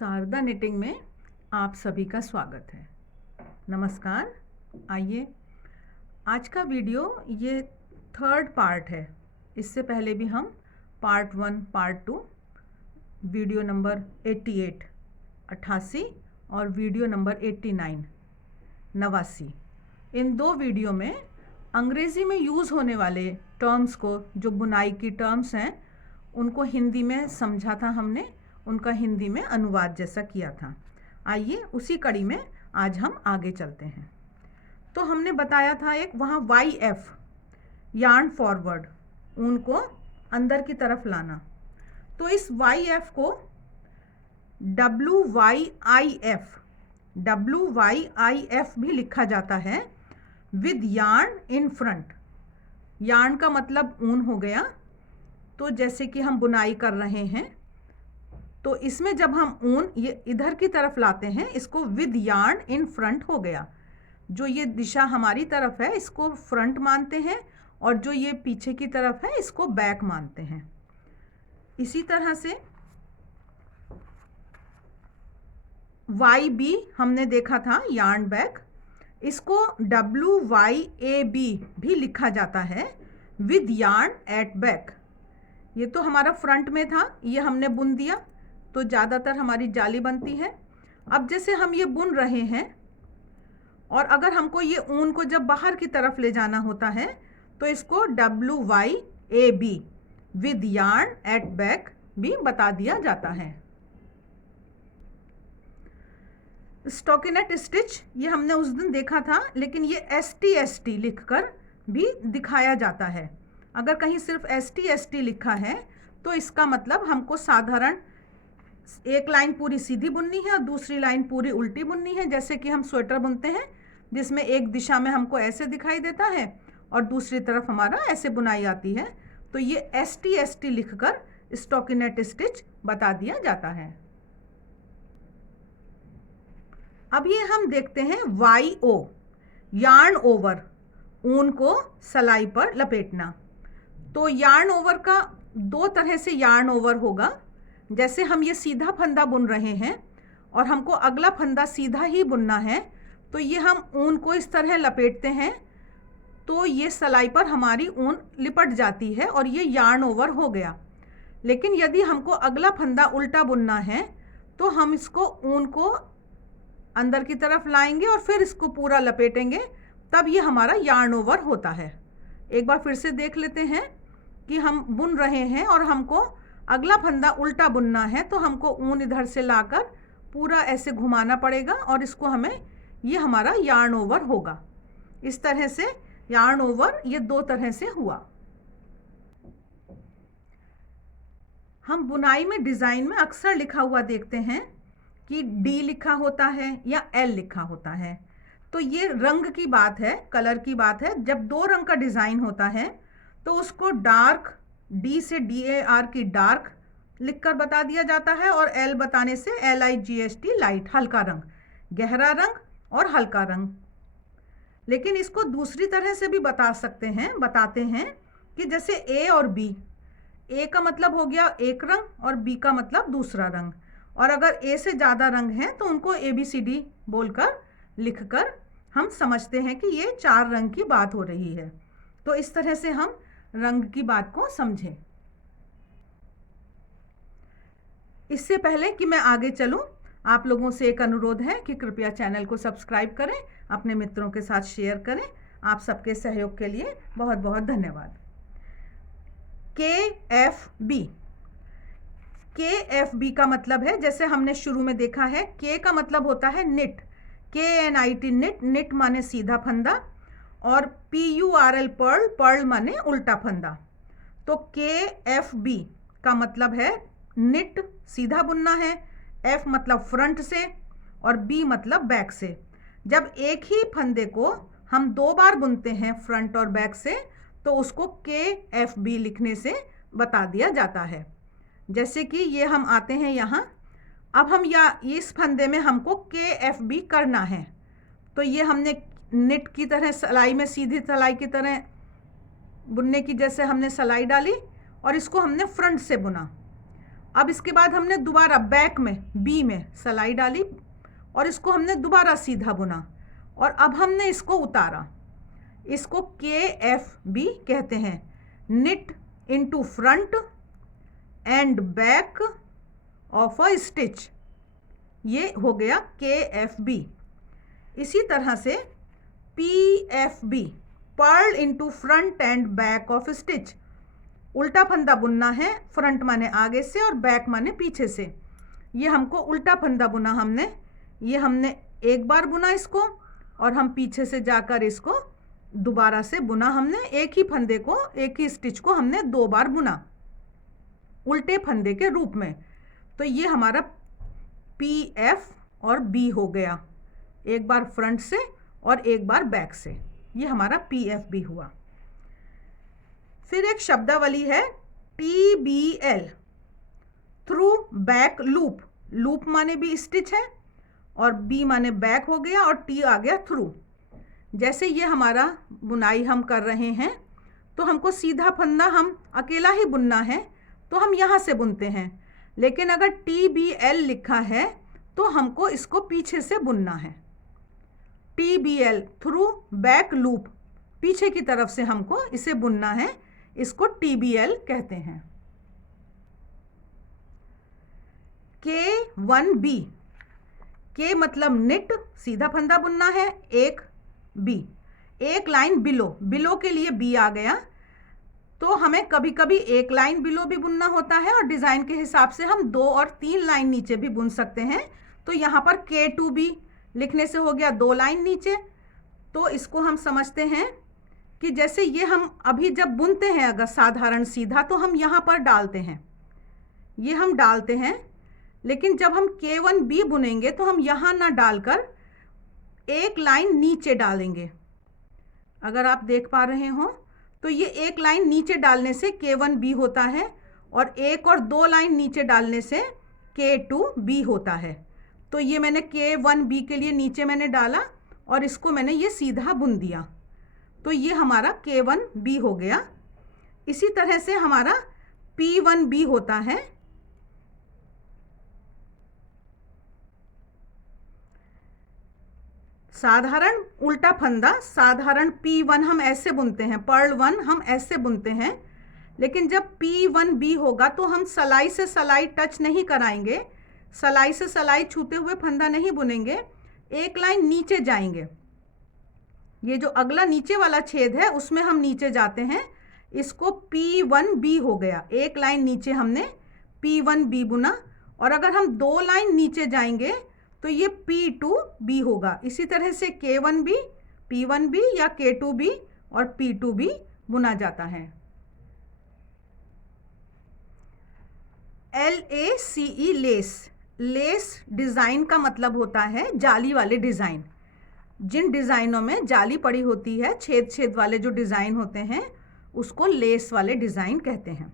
Sharda knitting में आप सभी का स्वागत है। नमस्कार। आइए, आज का वीडियो ये थर्ड पार्ट है। इससे पहले भी हम पार्ट 1, पार्ट 2, वीडियो नंबर 88 और वीडियो नंबर 89 इन दो वीडियो में अंग्रेज़ी में यूज़ होने वाले टर्म्स को, जो बुनाई की टर्म्स हैं, उनको हिंदी में समझा था हमने, उनका हिंदी में अनुवाद जैसा किया था। आइए उसी कड़ी में आज हम आगे चलते हैं। तो हमने बताया था एक वहाँ YF यार्न फॉरवर्ड, ऊन को अंदर की तरफ लाना। तो इस YF को WYIF भी लिखा जाता है, with yarn in front. Yarn का मतलब ऊन हो गया। तो जैसे कि हम बुनाई कर रहे हैं, तो इसमें जब हम ऊन ये इधर की तरफ लाते हैं, इसको विद यार्न इन फ्रंट हो गया। जो ये दिशा हमारी तरफ है इसको फ्रंट मानते हैं, और जो ये पीछे की तरफ है इसको बैक मानते हैं। इसी तरह से YB हमने देखा था, यार्न बैक, इसको WYAB भी लिखा जाता है, विद यार्न एट बैक। ये तो हमारा फ्रंट में था, ये हमने बुन दिया तो ज़्यादातर हमारी जाली बनती है। अब जैसे हम ये बुन रहे हैं और अगर हमको ये ऊन को जब बाहर की तरफ ले जाना होता है तो इसको WYAB with yarn at back भी बता दिया जाता है। स्टॉकिनेट स्टिच ये हमने उस दिन देखा था, लेकिन ये ST लिखकर भी दिखाया जाता है। अगर कहीं सिर्फ ST लिखा है तो इसका मतलब हमको साधारण एक लाइन पूरी सीधी बुननी है और दूसरी लाइन पूरी उल्टी बुननी है। जैसे कि हम स्वेटर बुनते हैं जिसमें एक दिशा में हमको ऐसे दिखाई देता है और दूसरी तरफ हमारा ऐसे बुनाई आती है, तो ये ST लिखकर स्टॉकिनेट स्टिच बता दिया जाता है। अब ये हम देखते हैं YO, यार्न ओवर, ऊन को सलाई पर लपेटना। तो यार्न ओवर का दो तरह से यार्न ओवर होगा। जैसे हम ये सीधा फंदा बुन रहे हैं और हमको अगला फंदा सीधा ही बुनना है, तो ये हम ऊन को इस तरह लपेटते हैं तो ये सलाई पर हमारी ऊन लिपट जाती है और ये यार्न ओवर हो गया। लेकिन यदि हमको अगला फंदा उल्टा बुनना है तो हम इसको ऊन को अंदर की तरफ लाएंगे और फिर इसको पूरा लपेटेंगे, तब ये हमारा यार्न ओवर होता है। एक बार फिर से देख लेते हैं कि हम बुन रहे हैं और हमको अगला फंदा उल्टा बुनना है, तो हमको ऊन इधर से लाकर पूरा ऐसे घुमाना पड़ेगा और इसको हमें, ये हमारा यार्न ओवर होगा। इस तरह से यार्न ओवर ये दो तरह से हुआ। हम बुनाई में डिज़ाइन में अक्सर लिखा हुआ देखते हैं कि D लिखा होता है या L लिखा होता है। तो ये रंग की बात है, कलर की बात है। जब दो रंग का डिज़ाइन होता है तो उसको डार्क, D से DAR की डार्क लिखकर बता दिया जाता है, और L बताने से LIGHT लाइट, हल्का रंग, गहरा रंग और हल्का रंग। लेकिन इसको दूसरी तरह से भी बताते हैं कि जैसे A और B, A का मतलब हो गया एक रंग और B का मतलब दूसरा रंग, और अगर A से ज़्यादा रंग हैं तो उनको ABCD बोलकर लिखकर हम समझते हैं कि ये चार रंग की बात हो रही है। तो इस तरह से हम रंग की बात को समझें। इससे पहले कि मैं आगे चलूं, आप लोगों से एक अनुरोध है कि कृपया चैनल को सब्सक्राइब करें, अपने मित्रों के साथ शेयर करें। आप सबके सहयोग के लिए बहुत बहुत धन्यवाद। KFB का मतलब है, जैसे हमने शुरू में देखा है, K का मतलब होता है निट, KNIT निट, निट माने सीधा फंदा, और PURL पर्ल, पर्ल माने उल्टा फंदा। तो KFB का मतलब है निट, सीधा बुनना है, F मतलब फ्रंट से और B मतलब बैक से। जब एक ही फंदे को हम दो बार बुनते हैं फ्रंट और बैक से, तो उसको KFB लिखने से बता दिया जाता है। जैसे कि ये हम आते हैं यहाँ, अब हम इस फंदे में हमको KFB करना है, तो ये हमने निट की तरह सलाई में, सीधी सलाई की तरह बुनने की जैसे हमने सलाई डाली और इसको हमने फ्रंट से बुना। अब इसके बाद हमने दोबारा बैक में बी में सिलाई डाली और इसको हमने दोबारा सीधा बुना और अब हमने इसको उतारा। इसको KFB कहते हैं, knit into front and back of a stitch. ये हो गया KFB। इसी तरह से PFB, purl into front and back of stitch. उल्टा फंदा बुनना है, फ्रंट माने आगे से और बैक माने पीछे से। ये हमको उल्टा फंदा बुना हमने, ये हमने एक बार बुना इसको और हम पीछे से जाकर इसको दोबारा से बुना। हमने एक ही फंदे को, एक ही स्टिच को हमने 2 बार बुना उल्टे फंदे के रूप में। तो ये हमारा PF और B हो गया, एक बार फ्रंट से और एक बार बैक से। ये हमारा PFB हुआ। फिर एक शब्दावली है TBL, through back loop. Loop माने भी स्टिच है और B माने बैक हो गया और T आ गया थ्रू। जैसे ये हमारा बुनाई हम कर रहे हैं तो हमको सीधा फंदा हम अकेला ही बुनना है तो हम यहाँ से बुनते हैं, लेकिन अगर TBL लिखा है तो हमको इसको पीछे से बुनना है। TBL, थ्रू बैक लूप, पीछे की तरफ से हमको इसे बुनना है, इसको TBL कहते हैं। K1B, K मतलब निट, सीधा फंदा बुनना है, एक B, एक लाइन बिलो, बिलो के लिए B आ गया। तो हमें कभी कभी एक लाइन बिलो भी बुनना होता है और डिज़ाइन के हिसाब से हम 2 और 3 लाइन नीचे भी बुन सकते हैं। तो यहाँ पर K2B लिखने से हो गया 2 लाइन नीचे। तो इसको हम समझते हैं कि जैसे ये हम अभी जब बुनते हैं अगर साधारण सीधा तो हम यहाँ पर डालते हैं, ये हम डालते हैं, लेकिन जब हम K1B बुनेंगे तो हम यहाँ ना डालकर एक लाइन नीचे डालेंगे। अगर आप देख पा रहे हो तो ये एक लाइन नीचे डालने से K1B होता है और एक और 2 लाइन नीचे डालने से K2B होता है। तो ये मैंने K1B के लिए नीचे मैंने डाला और इसको मैंने ये सीधा बुन दिया, तो ये हमारा K1B हो गया। इसी तरह से हमारा P1B होता है। साधारण उल्टा फंदा, साधारण P1 हम ऐसे बुनते हैं, पर्ल 1 हम ऐसे बुनते हैं, लेकिन जब P1B होगा तो हम सलाई से सलाई टच नहीं कराएंगे, सलाई से सलाई छूते हुए फंदा नहीं बुनेंगे, एक लाइन नीचे जाएंगे। ये जो अगला नीचे वाला छेद है उसमें हम नीचे जाते हैं, इसको P1B हो गया। एक लाइन नीचे हमने P1B बुना और अगर हम 2 लाइन नीचे जाएंगे तो ये P2B होगा। इसी तरह से K1B, P1B या K2B और P2B बुना जाता है। LACE, less. लेस डिज़ाइन का मतलब होता है जाली वाले डिज़ाइन। जिन डिज़ाइनों में जाली पड़ी होती है, छेद छेद वाले जो डिज़ाइन होते हैं उसको लेस वाले डिज़ाइन कहते हैं।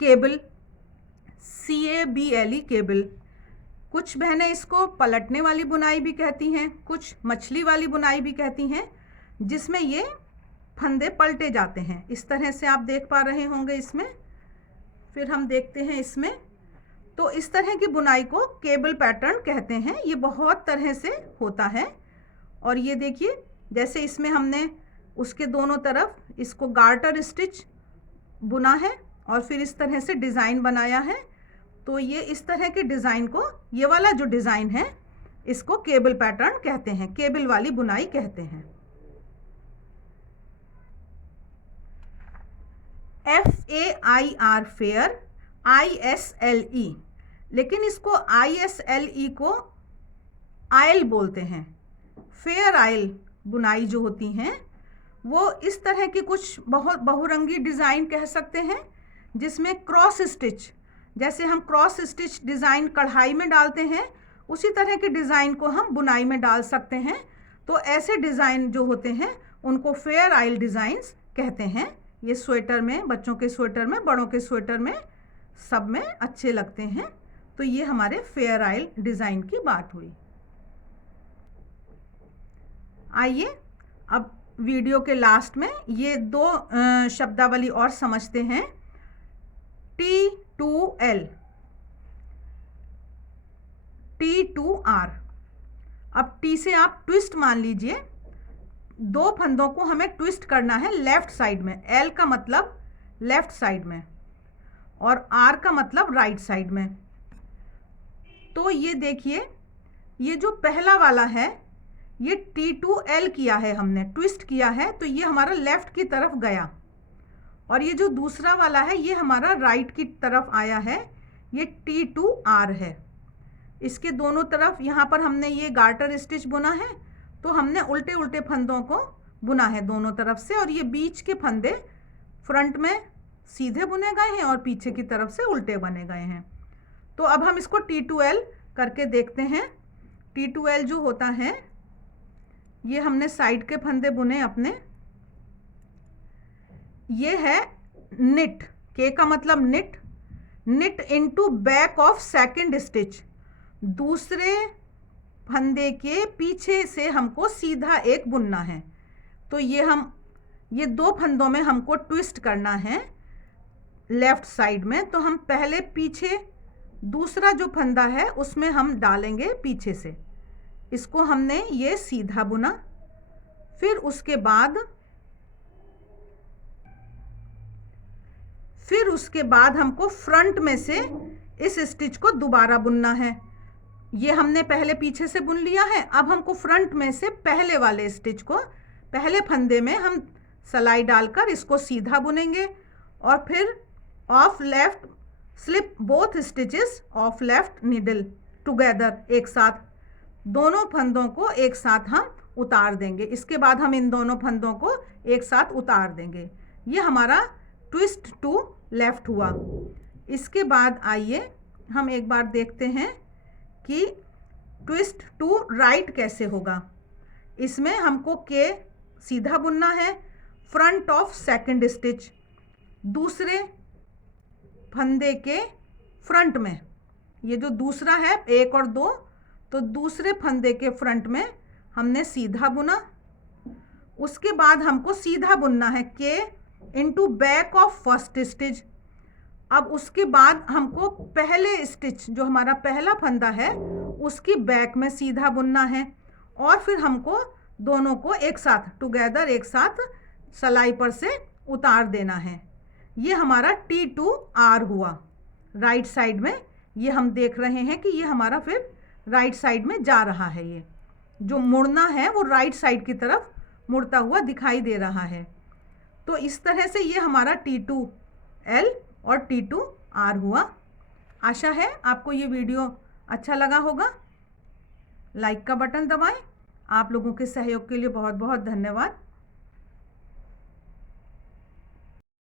Cable, CABLE, cable. कुछ बहनें इसको पलटने वाली बुनाई भी कहती हैं, कुछ मछली वाली बुनाई भी कहती हैं, जिसमें ये फंदे पलटे जाते हैं। इस तरह से आप देख पा रहे होंगे इसमें। फिर हम देखते हैं इसमें, तो इस तरह की बुनाई को केबल पैटर्न कहते हैं। ये बहुत तरह से होता है और ये देखिए जैसे इसमें हमने उसके दोनों तरफ इसको गार्टर स्टिच बुना है और फिर इस तरह से डिज़ाइन बनाया है। तो ये इस तरह के डिज़ाइन को, ये वाला जो डिज़ाइन है इसको केबल पैटर्न कहते हैं, केबल वाली बुनाई कहते हैं। FAIR, फेयर, ISLE, लेकिन इसको ISLE को आयल बोलते हैं। फेयर आयल बुनाई जो होती हैं वो इस तरह की कुछ बहुत बहुरंगी डिज़ाइन कह सकते हैं, जिसमें क्रॉस स्टिच, जैसे हम क्रॉस स्टिच डिज़ाइन कढ़ाई में डालते हैं उसी तरह के डिज़ाइन को हम बुनाई में डाल सकते हैं। तो ऐसे डिज़ाइन जो होते हैं उनको फेयर आयल डिज़ाइंस कहते हैं। ये स्वेटर में, बच्चों के स्वेटर में, बड़ों के स्वेटर में, सब में अच्छे लगते हैं। तो ये हमारे फेयर आयल डिज़ाइन की बात हुई। आइए अब वीडियो के लास्ट में ये 2 शब्दावली और समझते हैं। 2L, T2R। अब T से आप ट्विस्ट मान लीजिए, दो फंदों को हमें ट्विस्ट करना है लेफ्ट साइड में। L का मतलब लेफ्ट साइड में और R का मतलब राइट साइड में। तो ये देखिए, ये जो पहला वाला है ये T2L किया है, हमने ट्विस्ट किया है, तो ये हमारा लेफ्ट की तरफ गया। और ये जो दूसरा वाला है ये हमारा राइट की तरफ आया है, ये T2R है। इसके दोनों तरफ यहाँ पर हमने ये गार्टर स्टिच बुना है, तो हमने उल्टे उल्टे फंदों को बुना है दोनों तरफ से, और ये बीच के फंदे फ्रंट में सीधे बुने गए हैं और पीछे की तरफ से उल्टे बने गए हैं। तो अब हम इसको T2L करके देखते हैं। T2L जो होता है, ये हमने साइड के फंदे बुने अपने। ये है निट, के का मतलब knit, knit into back of second stitch. दूसरे फंदे के पीछे से हमको सीधा एक बुनना है। तो ये दो फंदों में हमको ट्विस्ट करना है लेफ्ट साइड में। तो हम पहले पीछे दूसरा जो फंदा है उसमें हम डालेंगे पीछे से, इसको हमने ये सीधा बुना। फिर उसके बाद हमको फ्रंट में से इस स्टिच को दोबारा बुनना है। ये हमने पहले पीछे से बुन लिया है, अब हमको फ्रंट में से पहले वाले स्टिच को पहले फंदे में हम सिलाई डालकर इसको सीधा बुनेंगे। और फिर of left slip both stitches of left needle together, एक साथ दोनों फंदों को एक साथ हम उतार देंगे। इसके बाद हम इन दोनों फंदों को एक साथ उतार देंगे। ये हमारा ट्विस्ट टू लेफ्ट हुआ। इसके बाद आइए हम एक बार देखते हैं कि ट्विस्ट टू राइट कैसे होगा। इसमें हमको के सीधा बुनना है फ्रंट ऑफ सेकंड स्टिच, दूसरे फंदे के फ्रंट में। ये जो दूसरा है 1 और 2, तो दूसरे फंदे के फ्रंट में हमने सीधा बुना। उसके बाद हमको सीधा बुनना है के into back of first stitch. अब उसके बाद हमको पहले स्टिच जो हमारा पहला फंदा है उसकी बैक में सीधा बुनना है, और फिर हमको दोनों को एक साथ टुगेदर एक साथ सिलाई पर से उतार देना है। ये हमारा T2R हुआ राइट साइड में। ये हम देख रहे हैं कि ये हमारा फिर राइट साइड में जा रहा है। ये जो मुड़ना है वो राइट साइड की तरफ मुड़ता हुआ दिखाई दे रहा है। तो इस तरह से ये हमारा T2L और T2R हुआ। आशा है आपको ये वीडियो अच्छा लगा होगा। लाइक का बटन दबाएं। आप लोगों के सहयोग के लिए बहुत बहुत धन्यवाद।